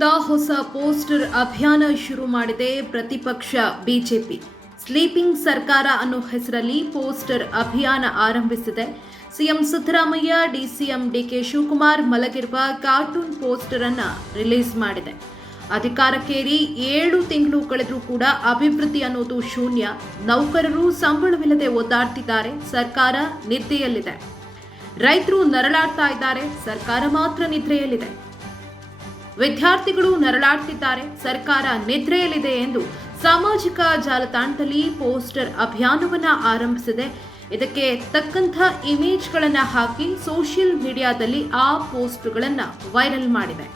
ವಿರುದ್ಧ ಹೊಸ ಪೋಸ್ಟರ್ ಅಭಿಯಾನ ಶುರು ಮಾಡಿದೆ ಪ್ರತಿಪಕ್ಷ ಬಿಜೆಪಿ. ಸ್ಲೀಪಿಂಗ್ ಸರ್ಕಾರ ಅನ್ನೋ ಹೆಸರಲ್ಲಿ ಪೋಸ್ಟರ್ ಅಭಿಯಾನ ಆರಂಭಿಸಿದೆ. CM Siddaramaiah, DCM DK Shivakumar ಮಲಗಿರುವ ಕಾರ್ಟೂನ್ ಪೋಸ್ಟರ್ ಅನ್ನ ರಿಲೀಸ್ ಮಾಡಿದೆ. ಅಧಿಕಾರಕ್ಕೇರಿ 7 ತಿಂಗಳು ಕಳೆದರೂ ಕೂಡ ಅಭಿವೃದ್ಧಿ ಅನ್ನೋದು ಶೂನ್ಯ. ನೌಕರರು ಸಂಬಳವಿಲ್ಲದೆ ಒದ್ದಾಡ್ತಿದ್ದಾರೆ, ಸರ್ಕಾರ ನಿದ್ದೆಯಲ್ಲಿದೆ. ರೈತರು ನರಳಾಡ್ತಾ ಇದ್ದಾರೆ, ಸರ್ಕಾರ ಮಾತ್ರ ನಿದ್ರೆಯಲ್ಲಿದೆ. ವಿದ್ಯಾರ್ಥಿಗಳು ನರಳಾಡ್ತಿದ್ದಾರೆ, ಸರ್ಕಾರ ನಿದ್ರೆಯಲ್ಲಿದೆ ಎಂದು ಸಾಮಾಜಿಕ ಜಾಲತಾಣದಲ್ಲಿ ಪೋಸ್ಟರ್ ಅಭಿಯಾನವನ್ನ ಆರಂಭಿಸಿದೆ. ಇದಕ್ಕೆ ತಕ್ಕಂಥ ಇಮೇಜ್ಗಳನ್ನು ಹಾಕಿ ಸೋಷಿಯಲ್ ಮೀಡಿಯಾದಲ್ಲಿ ಆ ಪೋಸ್ಟ್ಗಳನ್ನು ವೈರಲ್ ಮಾಡಿದೆ.